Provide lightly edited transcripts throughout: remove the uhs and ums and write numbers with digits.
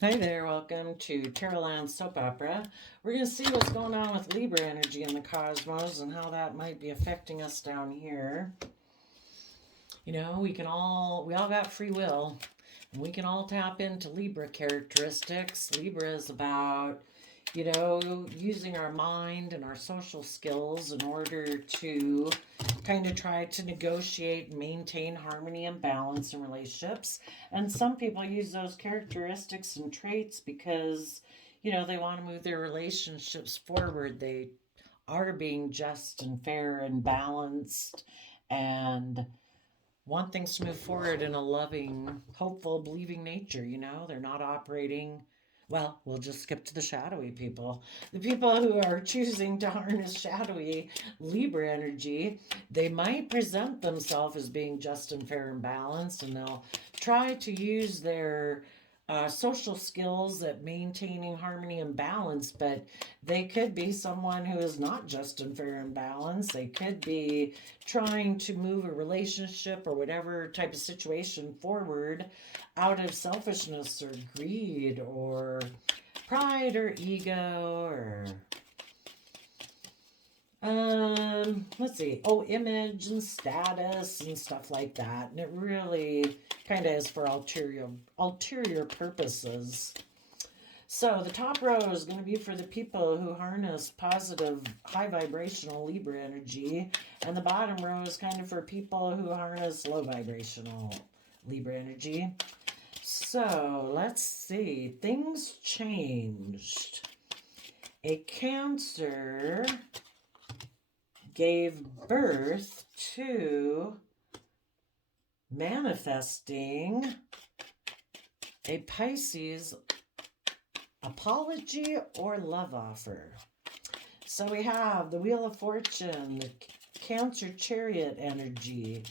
Hi there, welcome to Terrorland Soap Opera. We're going to see what's going on with Libra energy in the cosmos and how that might be affecting us down here. You know, we all got free will, and we can all tap into Libra characteristics. Libra is about, using our mind and our social skills in order to kind of try to negotiate and maintain harmony and balance in relationships. And some people use those characteristics and traits because, they want to move their relationships forward. They are being just and fair and balanced and want things to move forward in a loving, hopeful, believing nature. They're not operating. Well, we'll just skip to the shadowy people. The people who are choosing to harness shadowy Libra energy, they might present themselves as being just and fair and balanced, and they'll try to use their social skills at maintaining harmony and balance, but they could be someone who is not just and fair and balanced. They could be trying to move a relationship or whatever type of situation forward out of selfishness or greed or pride or ego or let's see. Oh, image and status and stuff like that. And it really kind of is for ulterior purposes. So the top row is going to be for the people who harness positive, high vibrational Libra energy, and the bottom row is kind of for people who harness low vibrational Libra energy. So let's see. Things changed. A Cancer gave birth to manifesting a Pisces apology or love offer. So we have the Wheel of Fortune, the Cancer Chariot energy,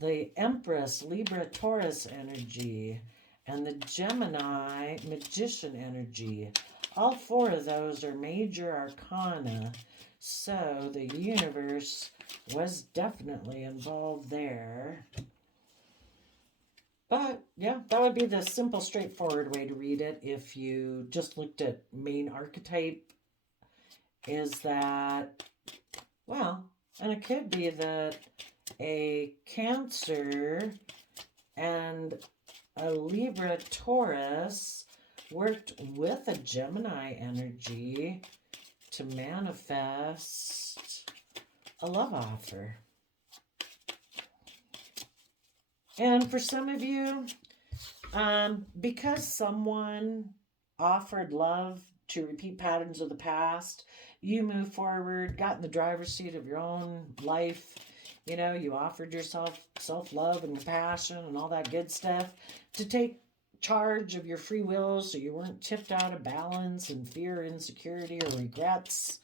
the Empress Libra Taurus energy, and the Gemini Magician energy. All four of those are major arcana. So the universe was definitely involved there. But yeah, that would be the simple, straightforward way to read it if you just looked at main archetype. Is that, well, and it could be that a Cancer and a Libra Taurus worked with a Gemini energy to manifest a love offer. And for some of you, because someone offered love to repeat patterns of the past, you move forward, got in the driver's seat of your own life. You offered yourself self-love and compassion and all that good stuff to take charge of your free will so you weren't tipped out of balance and fear, insecurity, or regrets.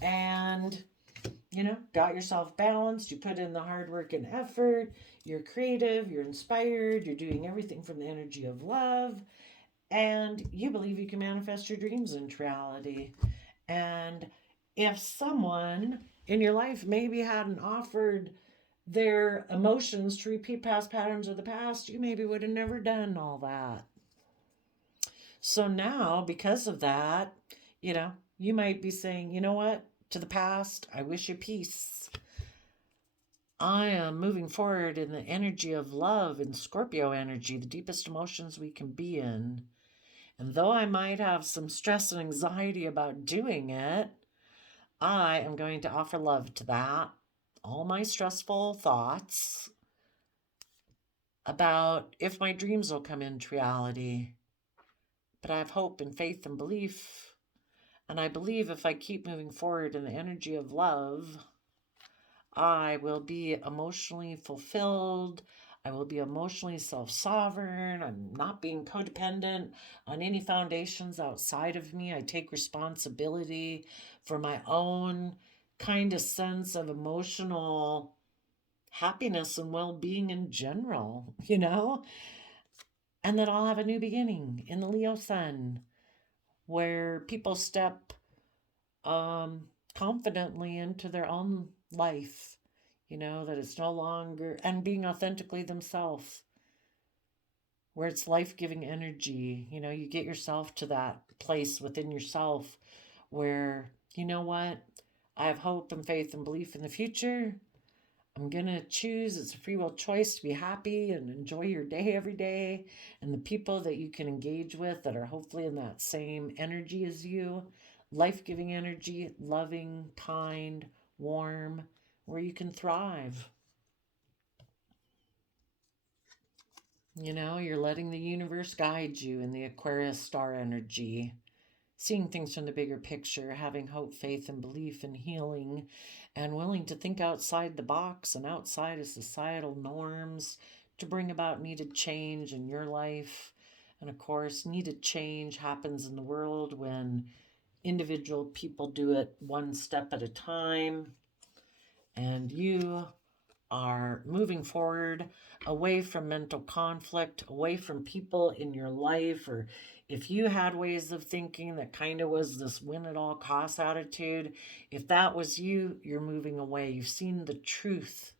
And got yourself balanced. You put in the hard work and effort. You're creative. You're inspired. You're doing everything from the energy of love. And you believe you can manifest your dreams into reality. And if someone in your life maybe hadn't offered their emotions to repeat past patterns of the past, you maybe would have never done all that. So now, because of that, you might be saying, you know what? To the past, I wish you peace. I am moving forward in the energy of love and Scorpio energy, the deepest emotions we can be in. And though I might have some stress and anxiety about doing it, I am going to offer love to that. All my stressful thoughts about if my dreams will come into reality. But I have hope and faith and belief. And I believe if I keep moving forward in the energy of love, I will be emotionally fulfilled. I will be emotionally self-sovereign. I'm not being codependent on any foundations outside of me. I take responsibility for my own kind of sense of emotional happiness and well-being in general, And that I'll have a new beginning in the Leo sun where people step confidently into their own life, that it's no longer, and being authentically themselves where it's life-giving energy. You know, you get yourself to that place within yourself where, you know what, I have hope and faith and belief in the future. I'm going to choose, it's a free will choice to be happy and enjoy your day every day. And the people that you can engage with that are hopefully in that same energy as you, life giving energy, loving, kind, warm, where you can thrive. You know, you're letting the universe guide you in the Aquarius star energy, seeing things from the bigger picture, having hope, faith, and belief in healing, and willing to think outside the box and outside of societal norms to bring about needed change in your life. And of course, needed change happens in the world when individual people do it one step at a time. And you are moving forward away from mental conflict, away from people in your life, or if you had ways of thinking that kind of was this win at all costs attitude, if that was you, you're moving away. You've seen the truth.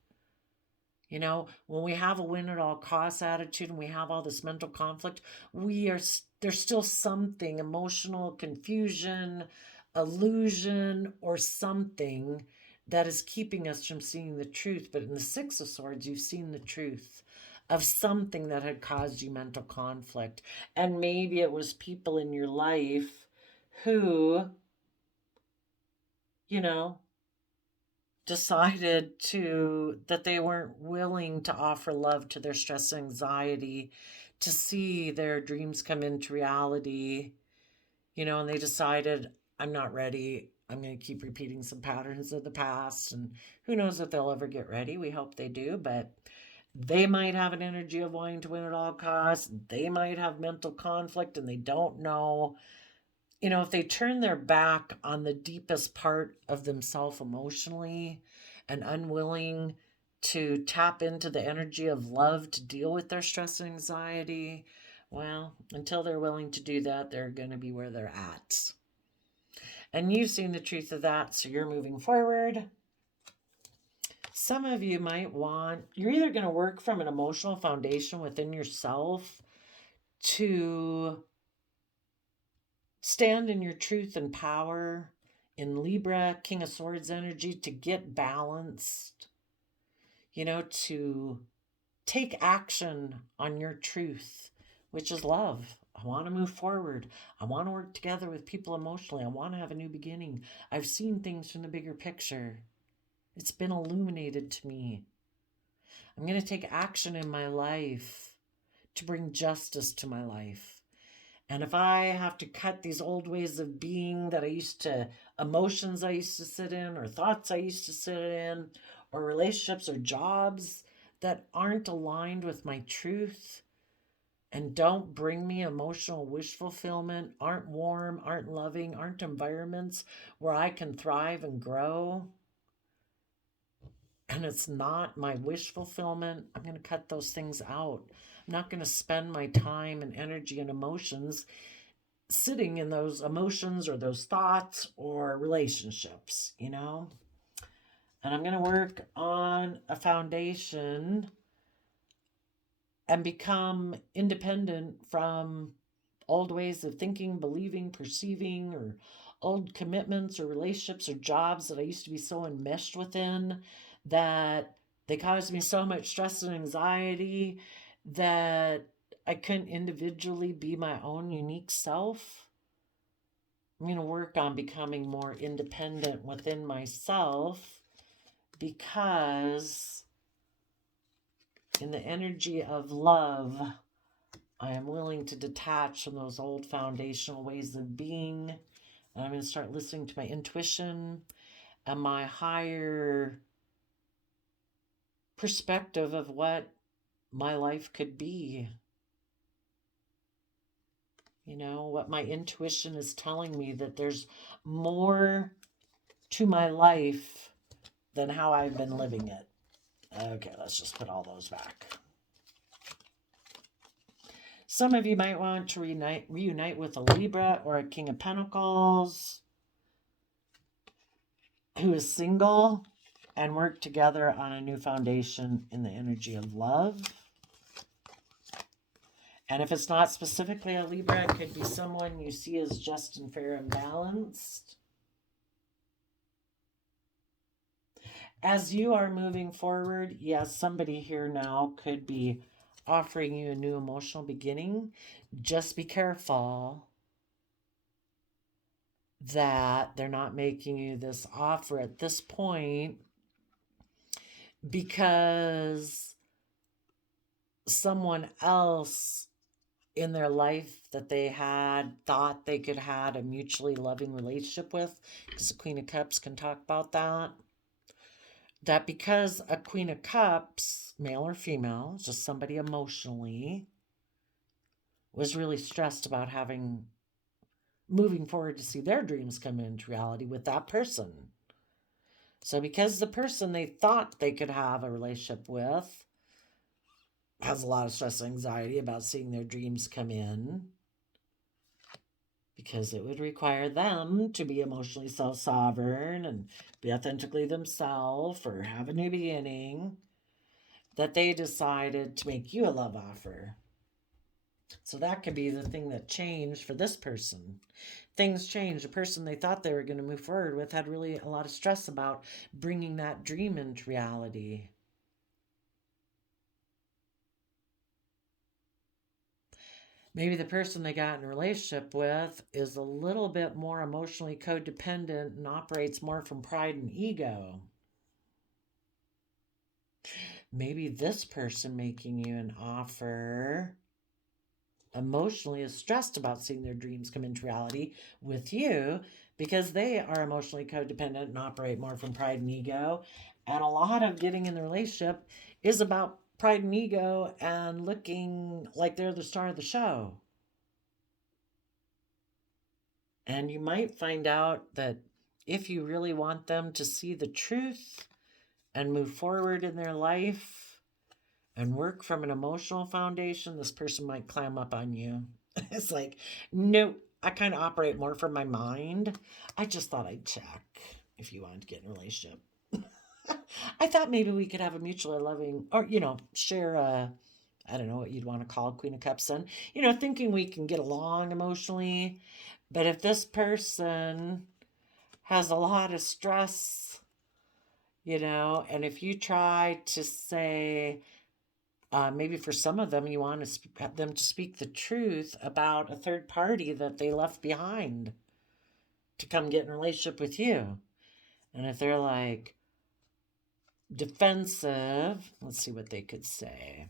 You know, when we have a win at all costs attitude and we have all this mental conflict, there's still something, emotional confusion, illusion, or something that is keeping us from seeing the truth. But in the Six of Swords, you've seen the truth of something that had caused you mental conflict. And maybe it was people in your life who, you know, decided that they weren't willing to offer love to their stress and anxiety, to see their dreams come into reality, you know, and they decided, I'm not ready. I'm going to keep repeating some patterns of the past, and who knows if they'll ever get ready. We hope they do, but they might have an energy of wanting to win at all costs. They might have mental conflict and they don't know. You know, if they turn their back on the deepest part of themselves emotionally and unwilling to tap into the energy of love to deal with their stress and anxiety, well, until they're willing to do that, they're going to be where they're at. And you've seen the truth of that, so you're moving forward. Some of you you're either going to work from an emotional foundation within yourself to stand in your truth and power in Libra, King of Swords energy, to get balanced, you know, to take action on your truth, which is love. I want to move forward. I want to work together with people emotionally. I want to have a new beginning. I've seen things from the bigger picture. It's been illuminated to me. I'm going to take action in my life to bring justice to my life. And if I have to cut these old ways of being that emotions I used to sit in, or thoughts I used to sit in, or relationships or jobs that aren't aligned with my truth and don't bring me emotional wish fulfillment, aren't warm, aren't loving, aren't environments where I can thrive and grow, and it's not my wish fulfillment, I'm going to cut those things out. I'm not going to spend my time and energy and emotions sitting in those emotions or those thoughts or relationships, you know? And I'm going to work on a foundation and become independent from old ways of thinking, believing, perceiving, or old commitments or relationships or jobs that I used to be so enmeshed within that they caused me so much stress and anxiety that I couldn't individually be my own unique self. I'm going to work on becoming more independent within myself, because in the energy of love, I am willing to detach from those old foundational ways of being. And I'm going to start listening to my intuition and my higher perspective of what my life could be. You know, what my intuition is telling me, that there's more to my life than how I've been living it. Okay, let's just put all those back. Some of you might want to reunite with a Libra or a King of Pentacles who is single and work together on a new foundation in the energy of love. And if it's not specifically a Libra, it could be someone you see as just and fair and balanced. As you are moving forward, yes, somebody here now could be offering you a new emotional beginning. Just be careful that they're not making you this offer at this point, because someone else in their life that they had thought they could have a mutually loving relationship with, because the Queen of Cups can talk about that because a Queen of Cups, male or female, just somebody emotionally, was really stressed about moving forward to see their dreams come into reality with that person. So because the person they thought they could have a relationship with has a lot of stress and anxiety about seeing their dreams come in, because it would require them to be emotionally self-sovereign and be authentically themselves or have a new beginning, that they decided to make you a love offer. So that could be the thing that changed for this person. Things changed. The person they thought they were going to move forward with had really a lot of stress about bringing that dream into reality. Maybe the person they got in a relationship with is a little bit more emotionally codependent and operates more from pride and ego. Maybe this person making you an offer emotionally is stressed about seeing their dreams come into reality with you, because they are emotionally codependent and operate more from pride and ego. And a lot of getting in the relationship is about pride and ego and looking like they're the star of the show. And you might find out that if you really want them to see the truth and move forward in their life and work from an emotional foundation, this person might climb up on you. It's like, no, I kind of operate more from my mind. I just thought I'd check if you wanted to get in a relationship. I thought maybe we could have a mutually loving, or, share I don't know what you'd want to call Queen of Cups then, thinking we can get along emotionally. But if this person has a lot of stress, and if you try to say, maybe for some of them, you want to have them to speak the truth about a third party that they left behind to come get in a relationship with you. And if they're like defensive, let's see what they could say.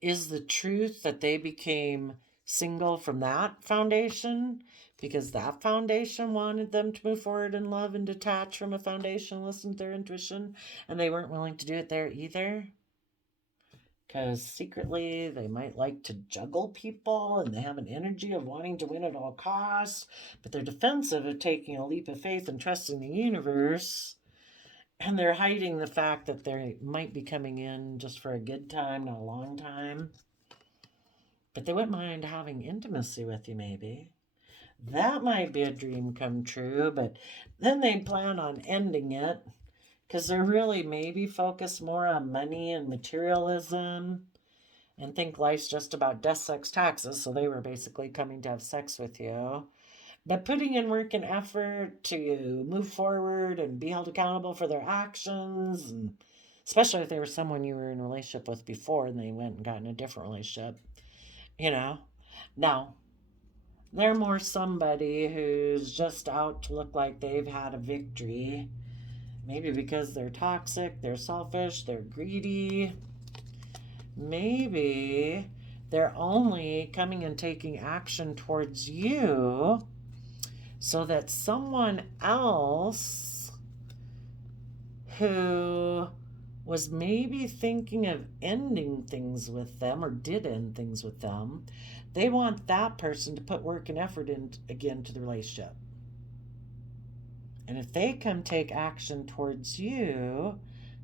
Is the truth that they became single from that foundation because that foundation wanted them to move forward in love and detach from a foundation, listen to their intuition, and they weren't willing to do it there either? Because secretly they might like to juggle people and they have an energy of wanting to win at all costs, but they're defensive of taking a leap of faith and trusting the universe. And they're hiding the fact that they might be coming in just for a good time, not a long time. But they wouldn't mind having intimacy with you, maybe. That might be a dream come true, but then they plan on ending it because they're really maybe focused more on money and materialism and think life's just about death, sex, taxes. So they were basically coming to have sex with you. But putting in work and effort to move forward and be held accountable for their actions, and especially if they were someone you were in a relationship with before and they went and got in a different relationship, Now, they're more somebody who's just out to look like they've had a victory. Maybe because they're toxic, they're selfish, they're greedy. Maybe they're only coming and taking action towards you so that someone else who was maybe thinking of ending things with them or did end things with them, they want that person to put work and effort in again to the relationship. And if they come take action towards you,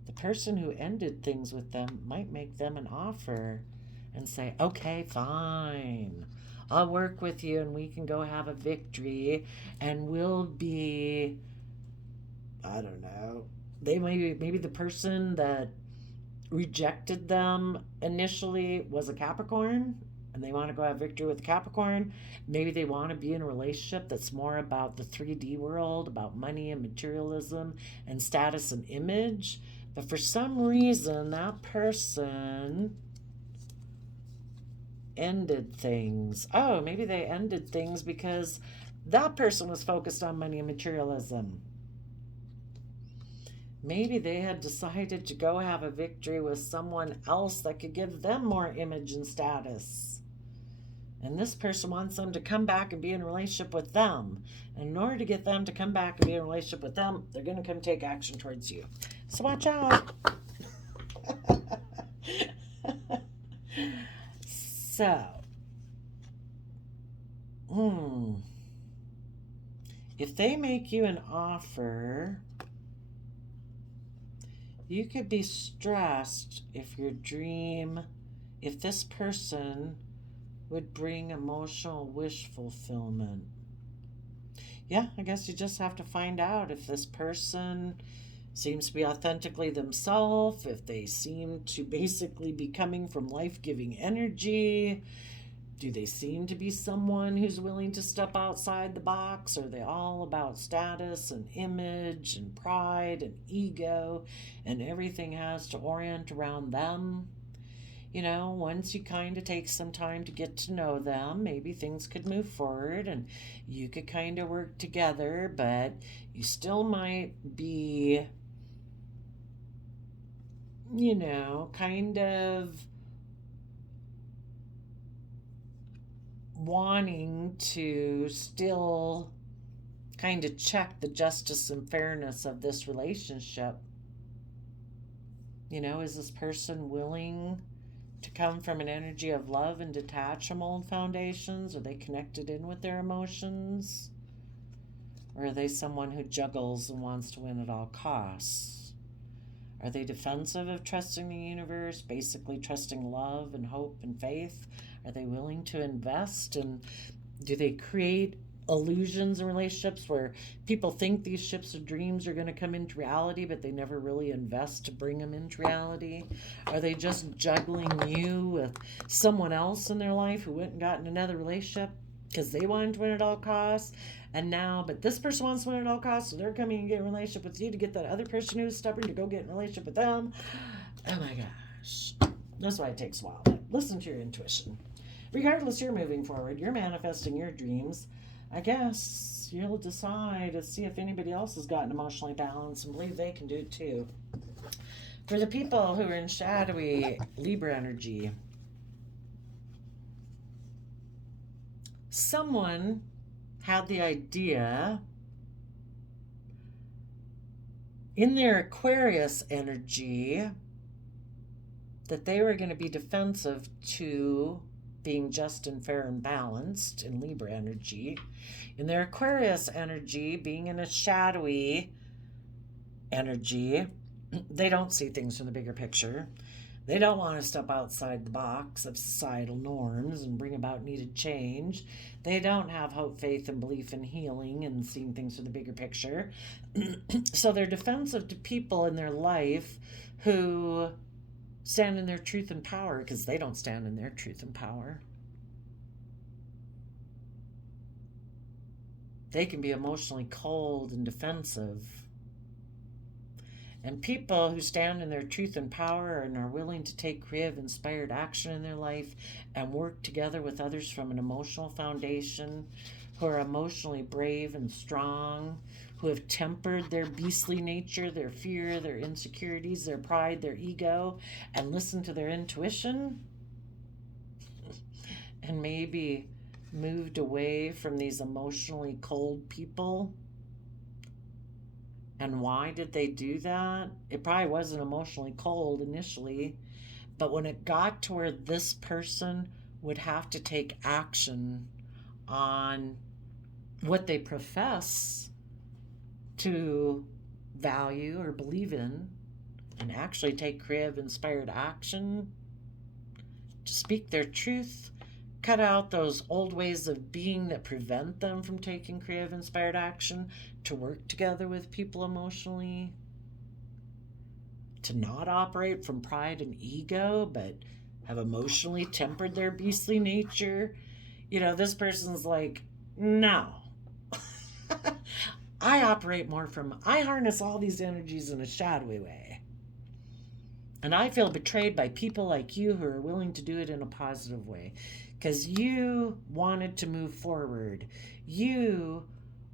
the person who ended things with them might make them an offer and say, okay, fine, I'll work with you and we can go have a victory and we'll be, I don't know, maybe the person that rejected them initially was a Capricorn, and they want to go have victory with Capricorn. Maybe they want to be in a relationship that's more about the 3D world, about money and materialism and status and image. But for some reason, that person ended things. Oh, maybe they ended things because that person was focused on money and materialism. Maybe they had decided to go have a victory with someone else that could give them more image and status. And this person wants them to come back and be in a relationship with them. And in order to get them to come back and be in a relationship with them, they're going to come take action towards you. So watch out. So, if they make you an offer, you could be stressed if this person would bring emotional wish fulfillment. Yeah, I guess you just have to find out if this person seems to be authentically themselves, if they seem to basically be coming from life-giving energy. Do they seem to be someone who's willing to step outside the box? Are they all about status and image and pride and ego, and everything has to orient around them? Once you kind of take some time to get to know them, maybe things could move forward and you could kind of work together, but you still might be, kind of wanting to still kind of check the justice and fairness of this relationship. Is this person willing to come from an energy of love and detach from old foundations? Are they connected in with their emotions? Or are they someone who juggles and wants to win at all costs? Are they defensive of trusting the universe, basically trusting love and hope and faith? Are they willing to invest? And do they create illusions in relationships where people think these ships of dreams are going to come into reality, but they never really invest to bring them into reality? Are they just juggling you with someone else in their life who went and got in another relationship because they wanted to win at all costs? And now, but this person wants to win at all costs, so they're coming and get in a relationship with you to get that other person who's stubborn to go get in a relationship with them. Oh my gosh. That's why it takes a while. But listen to your intuition. Regardless, you're moving forward. You're manifesting your dreams. I guess you'll decide to see if anybody else has gotten emotionally balanced and believe they can do it too. For the people who are in shadowy Libra energy, someone had the idea in their Aquarius energy that they were going to be defensive to being just and fair and balanced in Libra energy. In their Aquarius energy, being in a shadowy energy, they don't see things from the bigger picture. They don't want to step outside the box of societal norms and bring about needed change. They don't have hope, faith, and belief in healing and seeing things from the bigger picture. So they're defensive to people in their life who stand in their truth and power because they don't stand in their truth and power. They can be emotionally cold and defensive. And people who stand in their truth and power and are willing to take creative, inspired action in their life and work together with others from an emotional foundation, who are emotionally brave and strong, who have tempered their beastly nature, their fear, their insecurities, their pride, their ego, and listen to their intuition, and maybe moved away from these emotionally cold people. And why did they do that? It probably wasn't emotionally cold initially, but when it got to where this person would have to take action on what they profess to value or believe in, and actually take creative, inspired action to speak their truth, cut out those old ways of being that prevent them from taking creative, inspired action, to work together with people emotionally, to not operate from pride and ego, but have emotionally tempered their beastly nature. This person's like, no. I harness all these energies in a shadowy way. And I feel betrayed by people like you who are willing to do it in a positive way. Because you wanted to move forward. You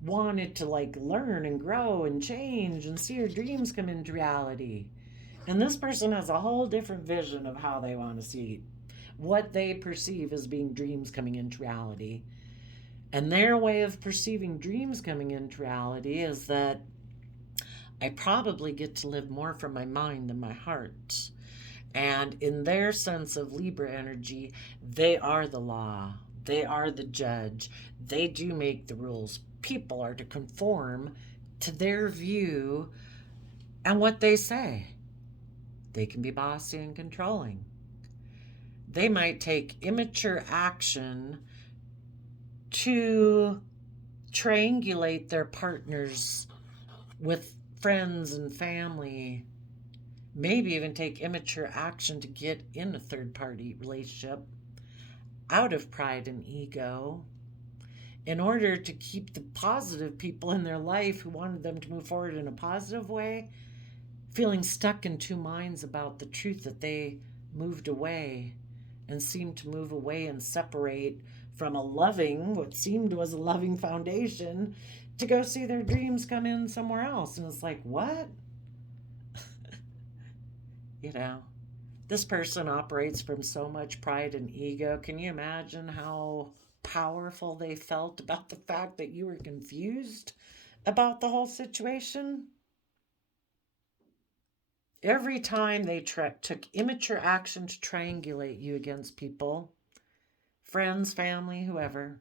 wanted to learn and grow and change and see your dreams come into reality. And this person has a whole different vision of how they want to see what they perceive as being dreams coming into reality. And their way of perceiving dreams coming into reality is that I probably get to live more from my mind than my heart. And in their sense of Libra energy, they are the law. They are the judge. They do make the rules. People are to conform to their view and what they say. They can be bossy and controlling. They might take immature action to triangulate their partners with friends and family, maybe even take immature action to get in a third party relationship out of pride and ego in order to keep the positive people in their life who wanted them to move forward in a positive way feeling stuck in two minds about the truth that they moved away and seemed to move away and separate from what seemed was a loving foundation, to go see their dreams come in somewhere else. And it's like, what? This person operates from so much pride and ego. Can you imagine how powerful they felt about the fact that you were confused about the whole situation? Every time they took immature action to triangulate you against people, friends, family, whoever,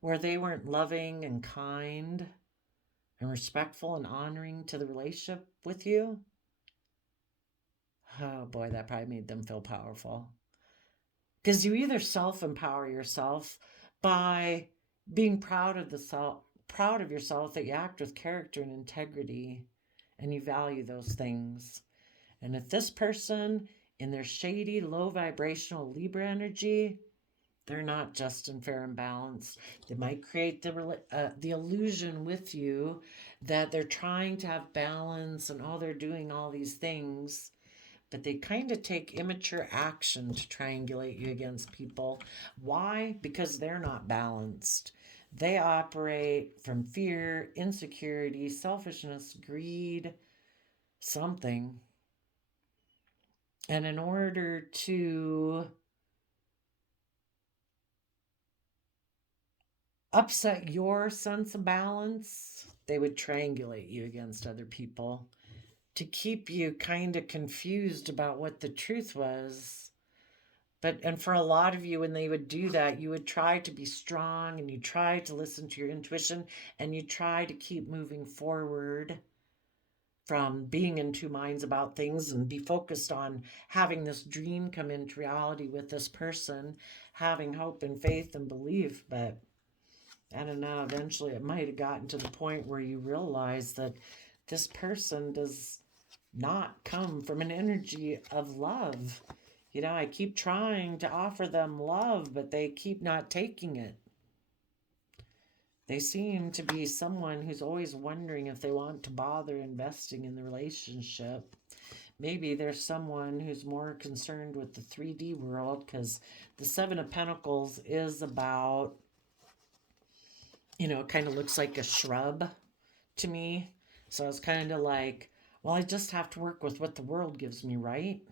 where they weren't loving and kind and respectful and honoring to the relationship with you, oh boy, that probably made them feel powerful. Because you either self-empower yourself by being proud of yourself, that you act with character and integrity and you value those things. And if this person in their shady, low vibrational Libra energy, they're not just and fair and balanced. They might create the illusion with you that they're trying to have balance and they're doing all these things, but they kind of take immature action to triangulate you against people. Why? Because they're not balanced. They operate from fear, insecurity, selfishness, greed, something. And in order to upset your sense of balance, they would triangulate you against other people to keep you kind of confused about what the truth was. And for a lot of you, when they would do that, you would try to be strong and you try to listen to your intuition and you try to keep moving forward from being in two minds about things and be focused on having this dream come into reality with this person, having hope and faith and belief. But I don't know, eventually it might have gotten to the point where you realize that this person does not come from an energy of love. I keep trying to offer them love, but they keep not taking it. They seem to be someone who's always wondering if they want to bother investing in the relationship. Maybe there's someone who's more concerned with the 3D world, because the Seven of Pentacles is about, it kind of looks like a shrub to me. So it's kind of like, well, I just have to work with what the world gives me, right?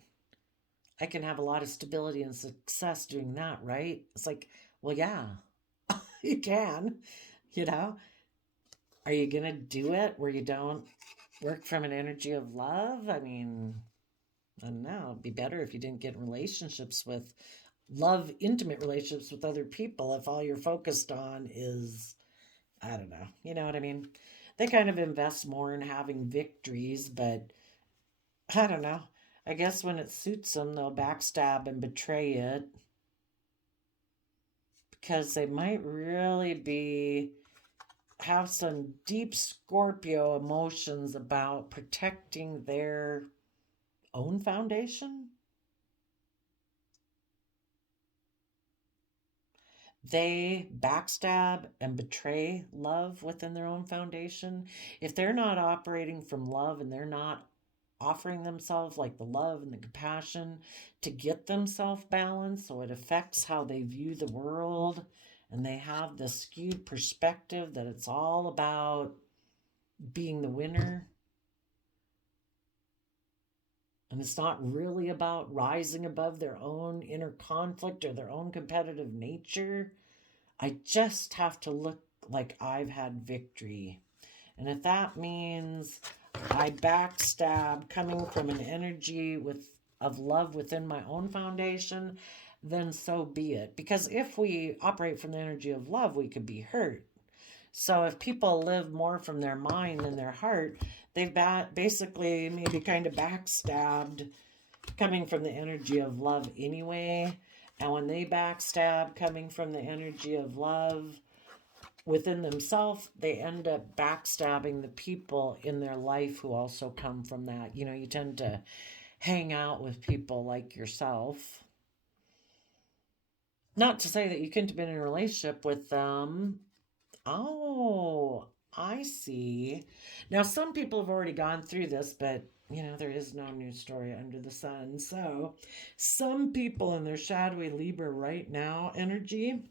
I can have a lot of stability and success doing that, right? It's like, well, yeah, you can. Are you going to do it where you don't work from an energy of love? I mean, I don't know. It'd be better if you didn't get in relationships with intimate relationships with other people, if all you're focused on is, I don't know. You know what I mean? They kind of invest more in having victories, but I don't know. I guess when it suits them, they'll backstab and betray it, because they might really have some deep Scorpio emotions about protecting their own foundation, they backstab and betray love within their own foundation. If they're not operating from love and they're not offering themselves like the love and the compassion to get themselves balanced, so it affects how they view the world, and they have this skewed perspective that it's all about being the winner. And it's not really about rising above their own inner conflict or their own competitive nature. I just have to look like I've had victory. And if that means I backstab coming from an energy of love within my own foundation, then so be it. Because if we operate from the energy of love, we could be hurt. So if people live more from their mind than their heart, they've basically maybe kind of backstabbed coming from the energy of love anyway. And when they backstab coming from the energy of love within themselves, they end up backstabbing the people in their life who also come from that. You know, you tend to hang out with people like yourself. Not to say that you couldn't have been in a relationship with them. Oh, I see. Now, some people have already gone through this, but you know, there is no new story under the sun. So, some people in their shadowy Libra right now energy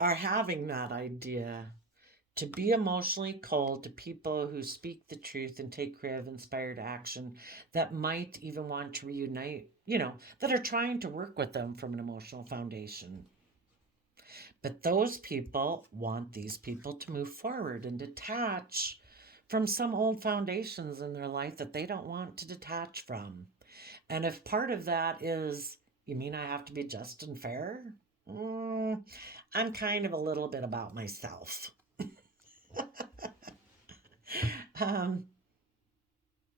are having that idea to be emotionally cold to people who speak the truth and take creative, inspired action that might even want to reunite, you know, that are trying to work with them from an emotional foundation. But those people want these people to move forward and detach from some old foundations in their life that they don't want to detach from. And if part of that is, you mean I have to be just and fair? I'm kind of a little bit about myself. um,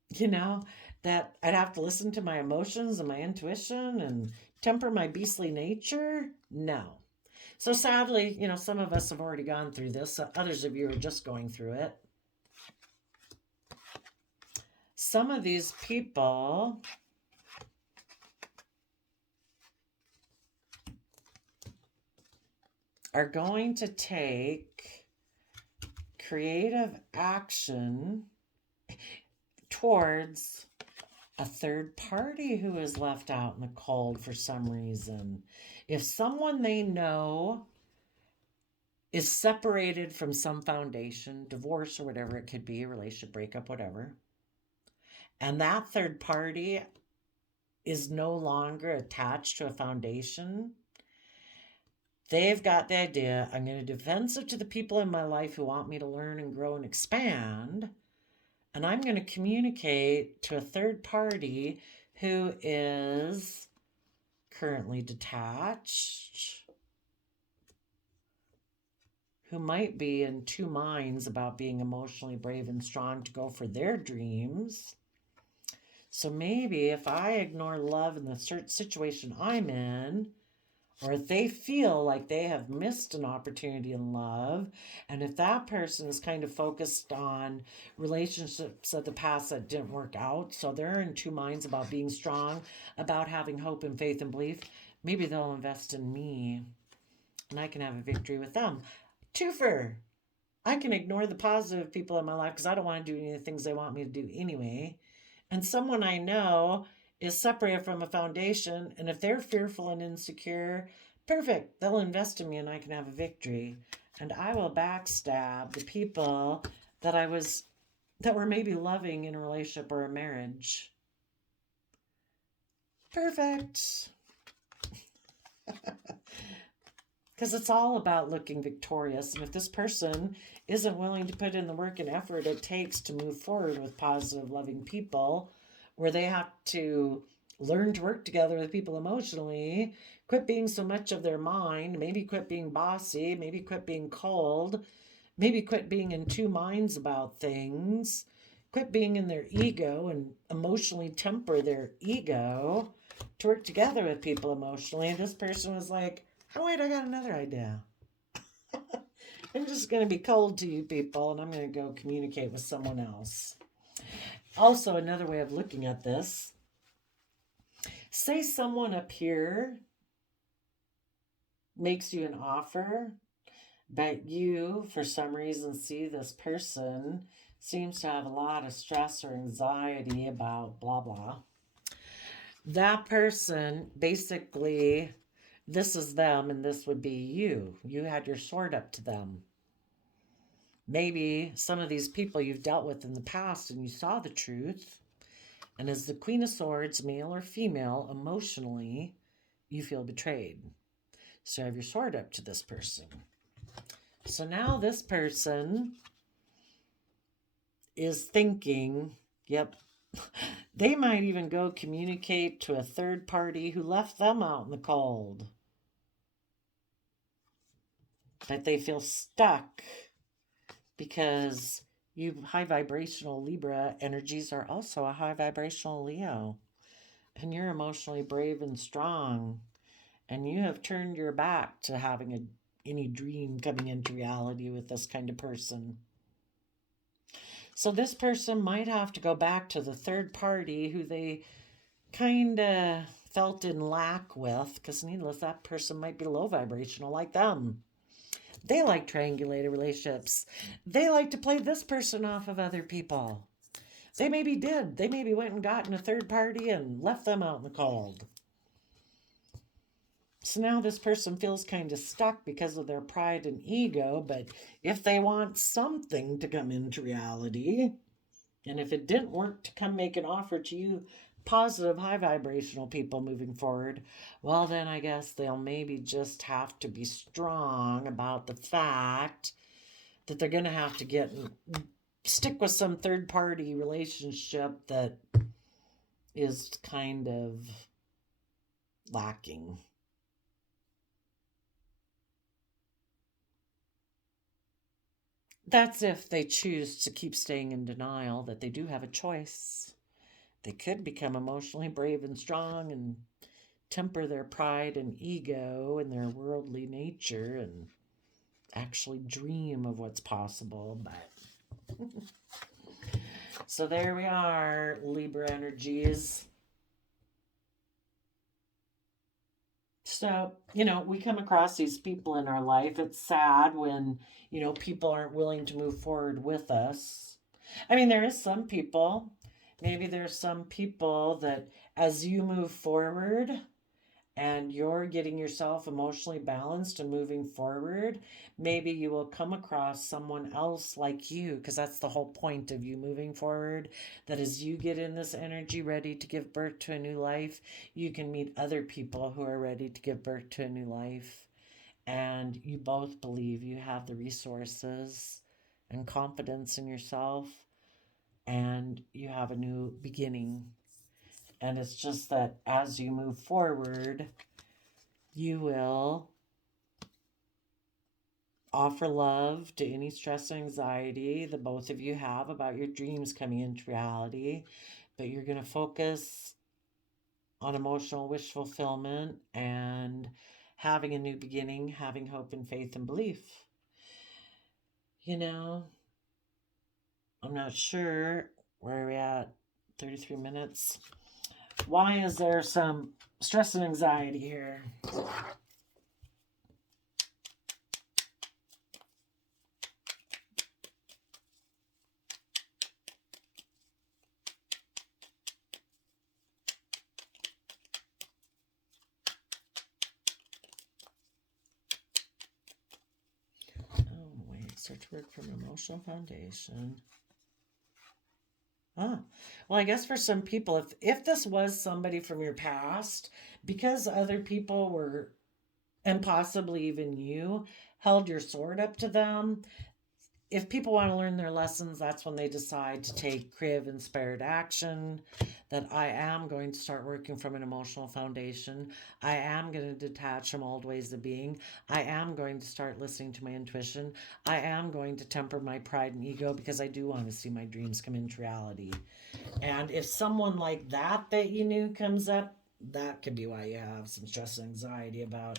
you know, that I'd have to listen to my emotions and my intuition and temper my beastly nature? No. So sadly, you know, some of us have already gone through this. Others of you are just going through it. Some of these people are going to take creative action towards a third party who is left out in the cold for some reason. If someone they know is separated from some foundation, divorce or whatever it could be, a relationship breakup, whatever, and that third party is no longer attached to a foundation, they've got the idea, I'm going to be defensive to the people in my life who want me to learn and grow and expand. And I'm going to communicate to a third party who is currently detached, who might be in two minds about being emotionally brave and strong to go for their dreams. So maybe if I ignore love in the situation I'm in, or if they feel like they have missed an opportunity in love, and if that person is kind of focused on relationships of the past that didn't work out, so they're in two minds about being strong, about having hope and faith and belief, maybe they'll invest in me and I can have a victory with them. Twofer. I can ignore the positive people in my life because I don't want to do any of the things they want me to do anyway. And someone I know is separated from a foundation, and if they're fearful and insecure, perfect, they'll invest in me and I can have a victory. And I will backstab the people that were maybe loving in a relationship or a marriage. Perfect. Because it's all about looking victorious. And if this person isn't willing to put in the work and effort it takes to move forward with positive, loving people, where they have to learn to work together with people emotionally, quit being so much of their mind, maybe quit being bossy, maybe quit being cold, maybe quit being in two minds about things, quit being in their ego and emotionally temper their ego to work together with people emotionally. And this person was like, oh wait, I got another idea. I'm just going to be cold to you people and I'm going to go communicate with someone else. Also, another way of looking at this, say someone up here makes you an offer, but you, for some reason, see this person seems to have a lot of stress or anxiety about blah blah. That person, basically, this is them and this would be you. You had your sword up to them. Maybe some of these people you've dealt with in the past and you saw the truth. And as the Queen of Swords, male or female, emotionally, you feel betrayed. So you have your sword up to this person. So now this person is thinking, yep, they might even go communicate to a third party who left them out in the cold. But they feel stuck because you high vibrational Libra energies are also a high vibrational Leo. And you're emotionally brave and strong. And you have turned your back to having any dream coming into reality with this kind of person. So this person might have to go back to the third party who they kind of felt in lack with, because needless, that person might be low vibrational like them. They like triangulated relationships. They like to play this person off of other people. They maybe did. They maybe went and got in a third party and left them out in the cold. So now this person feels kind of stuck because of their pride and ego, but if they want something to come into reality, and if it didn't work to come make an offer to you, positive, high vibrational people moving forward, well, then I guess they'll maybe just have to be strong about the fact that they're going to have to stick with some third party relationship that is kind of lacking. That's if they choose to keep staying in denial that they do have a choice. They could become emotionally brave and strong and temper their pride and ego and their worldly nature and actually dream of what's possible. But so there we are, Libra energies. So, we come across these people in our life. It's sad when, people aren't willing to move forward with us. I mean, there is some people, maybe there's some people that as you move forward and you're getting yourself emotionally balanced and moving forward, maybe you will come across someone else like you, because that's the whole point of you moving forward, that as you get in this energy ready to give birth to a new life, you can meet other people who are ready to give birth to a new life. And you both believe you have the resources and confidence in yourself, and you have a new beginning. And it's just that as you move forward, you will offer love to any stress and anxiety that both of you have about your dreams coming into reality. But you're going to focus on emotional wish fulfillment and having a new beginning, having hope and faith and belief. I'm not sure where we're at. 33 minutes. Why is there some stress and anxiety here? Search word from emotional foundation. Well, I guess for some people, if this was somebody from your past, because other people were, and possibly even you, held your sword up to them, if people want to learn their lessons, that's when they decide to take creative inspired action, that I am going to start working from an emotional foundation. I am going to detach from old ways of being. I am going to start listening to my intuition. I am going to temper my pride and ego because I do want to see my dreams come into reality. And if someone like that you knew comes up, that could be why you have some stress and anxiety about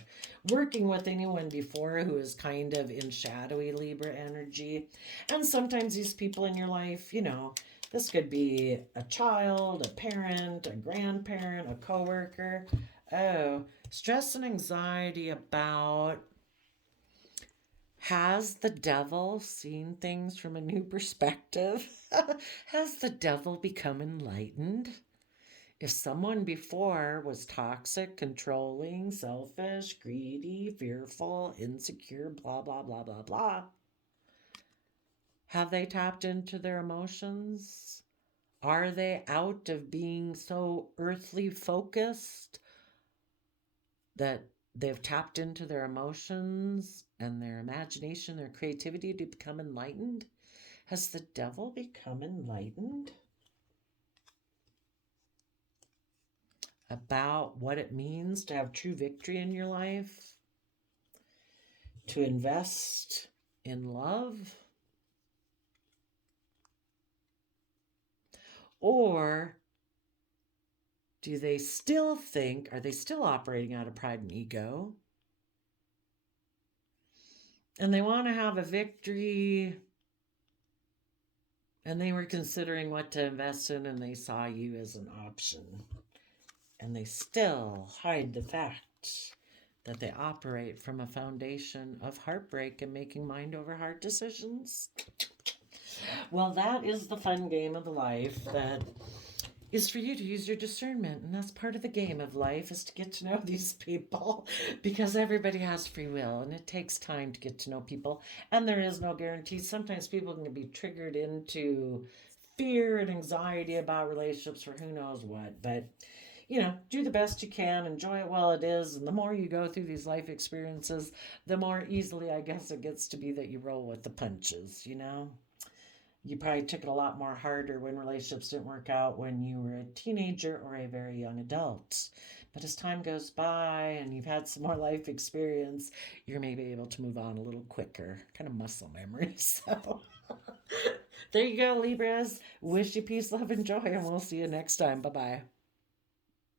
working with anyone before who is kind of in shadowy Libra energy. And sometimes these people in your life, This could be a child, a parent, a grandparent, a coworker. Oh, stress and anxiety about, has the devil seen things from a new perspective? Has the devil become enlightened? If someone before was toxic, controlling, selfish, greedy, fearful, insecure, blah, blah, blah, blah, blah, have they tapped into their emotions? Are they out of being so earthly focused that they've tapped into their emotions and their imagination, their creativity to become enlightened? Has the devil become enlightened about what it means to have true victory in your life? To invest in love? Or do they still think, are they still operating out of pride and ego? And they want to have a victory, and they were considering what to invest in, and they saw you as an option. And they still hide the fact that they operate from a foundation of heartbreak and making mind over heart decisions. Well, that is the fun game of life that is for you to use your discernment. And that's part of the game of life, is to get to know these people, because everybody has free will and it takes time to get to know people. And there is no guarantee. Sometimes people can be triggered into fear and anxiety about relationships for who knows what. But do the best you can, enjoy it while it is. And the more you go through these life experiences, the more easily, I guess, it gets to be that you roll with the punches, You probably took it a lot more harder when relationships didn't work out when you were a teenager or a very young adult. But as time goes by and you've had some more life experience, you're maybe able to move on a little quicker. Kind of muscle memory. So there you go, Libras. Wish you peace, love, and joy, and we'll see you next time. Bye-bye.